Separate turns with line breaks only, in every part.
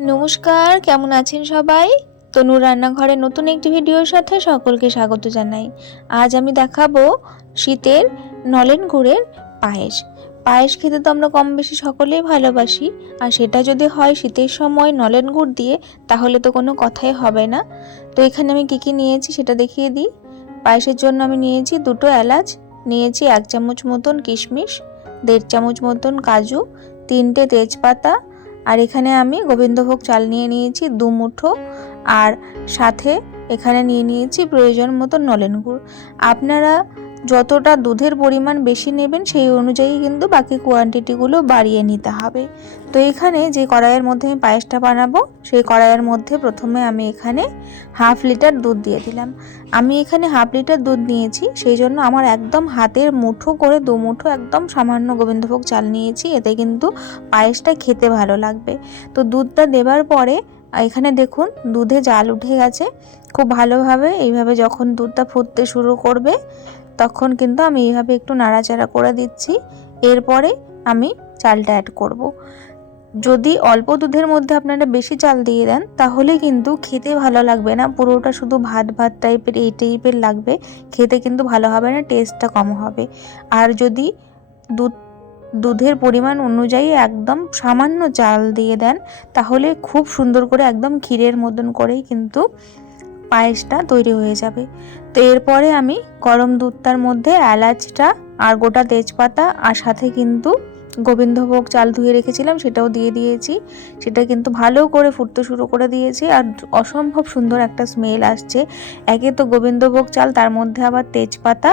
নমস্কার, কেমন আছেন সবাই? তনুর রান্নাঘরে নতুন একটি ভিডিওর সাথে সকলকে স্বাগত জানাই। আজ আমি দেখাবো শীতের নলেন গুড়ের পায়েস। পায়েস খেতে তো আমরা কম বেশি সকলেই ভালোবাসি, আর সেটা যদি হয় শীতের সময় নলেন গুড় দিয়ে, তাহলে তো কোনো কথাই হবে না। তো এখানে আমি কী কী নিয়েছি সেটা দেখিয়ে দিই। পায়েসের জন্য আমি নিয়েছি দুটো এলাচ, নিয়েছি এক চামচ মতন কিশমিশ, দেড় চামচ মতন কাজু, তিনটে তেজপাতা আর এখানে আমি গোবিন্দভোগ চাল নিয়ে নিয়েছি, দু মুঠো, আর সাথে এখানে নিয়ে নিয়েছি প্রয়োজন মতো নলেন গুড়। আপনারা যতটা দুধের পরিমাণ বেশি নেবেন, সেই অনুযায়ী কিন্তু বাকি কোয়ান্টিটিগুলো বাড়িয়ে নিতে হবে। তো এখানে যে কড়াইয়ের মধ্যে আমি পায়েসটা বানাবো, সেই কড়াইয়ের মধ্যে প্রথমে আমি এখানে হাফ লিটার দুধ দিয়ে দিলাম। আমি এখানে হাফ লিটার দুধ নিয়েছি, সেই জন্য আমার একদম হাতের মুঠো করে দু মুঠো একদম সামান্য গোবিন্দভোগ চাল নিয়েছি, এতে কিন্তু পায়েসটা খেতে ভালো লাগবে। তো দুধটা দেবার পরে এখানে দেখুন, দুধে জাল উঠে গেছে। খুব ভালোভাবে এইভাবে যখন দুধটা ফুটতে শুরু করবে, তখন কিন্তু আমি এইভাবে একটু নাড়াচাড়া করে দিচ্ছি। এরপরে আমি চালটা অ্যাড করব। যদি অল্প দুধের মধ্যে আপনারা বেশি চাল দিয়ে দেন, তাহলে কিন্তু খেতে ভালো লাগবে না। পুরোটা শুধু ভাত ভাত টাইপের এই টাইপের লাগবে। খেতে কিন্তু ভালো হবে না টেস্টটা কম হবে। আর যদি দুধ দুধের পরিমাণ অনুযায়ী একদম সামান্য চাল দিয়ে দেন, তাহলে খুব সুন্দর করে একদম ক্ষীরের মতন করেই কিন্তু পায়েসটা তৈরি হয়ে যাবে। তো এরপরে আমি গরম দুধটার মধ্যে এলাচটা আর গোটা তেজপাতা আর সাথে কিন্তু গোবিন্দভোগ চাল ধুয়ে রেখেছিলাম, সেটাও দিয়ে দিয়েছি। সেটা কিন্তু ভালো করে ফুটতে শুরু করে দিয়েছে আর অসম্ভব সুন্দর একটা স্মেল আসছে। একে তো গোবিন্দভোগ চাল, তার মধ্যে আবার তেজপাতা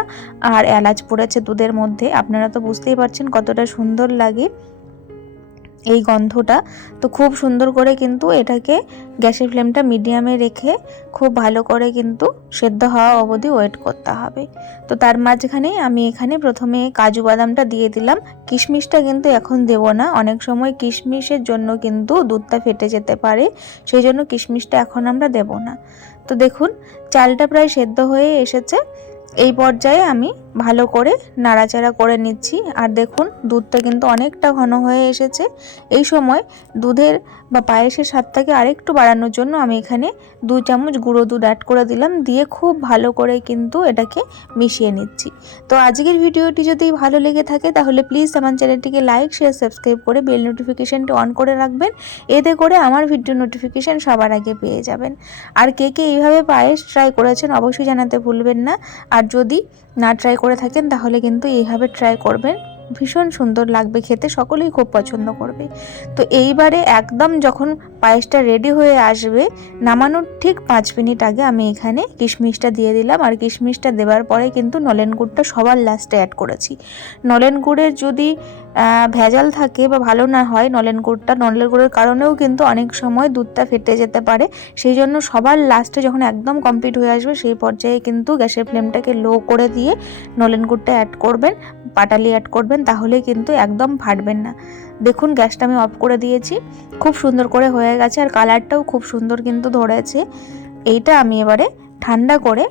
আর এলাচ পড়েছে দুধের মধ্যে। আপনারা তো বুঝতেই পারছেন কতটা সুন্দর লাগে। এই গন্ধটা। তো খুব সুন্দর করে কিন্তু এটাকে গ্যাসের ফ্লেমটা মিডিয়ামে রেখে খুব ভালো করে কিন্তু সেদ্ধ হওয়া অবধি ওয়েট করতে হবে। তো তার মাঝখানে আমি এখানে প্রথমে কাজু বাদামটা দিয়ে দিলাম। কিশমিশটা কিন্তু এখন দেব না। অনেক সময় কিশমিশের জন্য কিন্তু দুধটা ফেটে যেতে পারে, সেই জন্য কিশমিশটা এখন আমরা দেব না। তো দেখুন, চালটা প্রায় সেদ্ধ হয়ে এসেছে। এই পর্যায়ে আমি ভালো করে নাড়াচাড়া করে নিচ্ছি। আর দেখুন, দুধটা কিন্তু অনেকটা ঘন হয়ে এসেছে। এই সময় দুধের বা পায়েসের স্বাদটাকে আরেকটু বাড়ানোর জন্য আমি এখানে দু চামচ গুঁড়ো দুধ অ্যাড করে দিলাম। দিয়ে খুব ভালো করে কিন্তু এটাকে মিশিয়ে নিচ্ছি। তো আজকের ভিডিওটি যদি ভালো লেগে থাকে, তাহলে প্লিজ আমার চ্যানেলটিকে লাইক শেয়ার সাবস্ক্রাইব করে বেল নোটিফিকেশানটি অন করে রাখবেন। এতে করে আমার ভিডিও নোটিফিকেশান সবার আগে পেয়ে যাবেন। আর কে কে এইভাবে পায়েস ট্রাই করেছেন, অবশ্যই জানাতে ভুলবেন না। আর যদি না ট্রাই করে থাকেন, তাহলে কিন্তু এইভাবে ট্রাই করবেন। ভীষণ সুন্দর লাগবে খেতে, সকলেই খুব পছন্দ করবে। তো এইবারে একদম যখন পায়েসটা রেডি হয়ে আসবে, নামানোর ঠিক পাঁচ মিনিট আগে আমি এখানে কিশমিশটা দিয়ে দিলাম। আর কিশমিশটা দেওয়ার পরে কিন্তু নলেন গুড়টা সবার লাস্টে অ্যাড করেছি। নলেন গুড়ের যদি ভেজাল থাকে বা ভালো না হয় নলেন গুড়টা, নলেন গুড়ের কারণেও কিন্তু অনেক সময় দুধটা ফেটে যেতে পারে। সেই জন্য সবার লাস্টে যখন একদম কমপ্লিট হয়ে আসবে, সেই পর্যায়ে কিন্তু গ্যাসের ফ্লেমটাকে লো করে দিয়ে নলেন গুড়টা অ্যাড করবেন, পাটালি অ্যাড করবেন, তাহলে কিন্তু একদম ফাটবেন না। দেখুন, গ্যাসটা আমি অফ করে দিয়েছি। খুব সুন্দর করে হয়ে গেছে আর কালারটাও খুব সুন্দর কিন্তু ধরেছে। এইটা আমি এবারে ঠান্ডা করে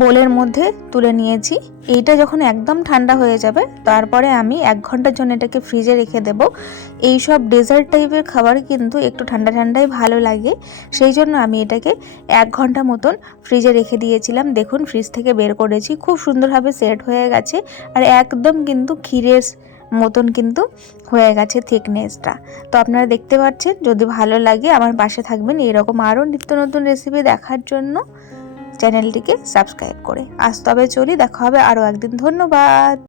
বোলের মধ্যে তুলে নিয়েছি। এইটা যখন একদম ঠান্ডা হয়ে যাবে, তারপরে আমি এক ঘণ্টার জন্য এটাকে ফ্রিজে রেখে দেব। এই সব ডেজার্ট টাইপের খাবার কিন্তু একটু ঠান্ডা ঠান্ডাই ভালো লাগে। সেই জন্য আমি এটাকে এক ঘণ্টা মতন ফ্রিজে রেখে দিয়েছিলাম। দেখুন, ফ্রিজ থেকে বের করেছি। খুব সুন্দরভাবে সেট হয়ে গেছে আর একদম কিন্তু ক্ষীরের মতন কিন্তু হয়ে গেছে থিকনেসটা। তো আপনারা দেখতে পাচ্ছেন, যদি ভালো লাগে আমার পাশে থাকবেন। এরকম আরও নিত্য নতুন রেসিপি দেখার জন্য। চ্যানেলটিকে সাবস্ক্রাইব করে। আজ তবে চলি দেখা হবে আরও একদিন। ধন্যবাদ।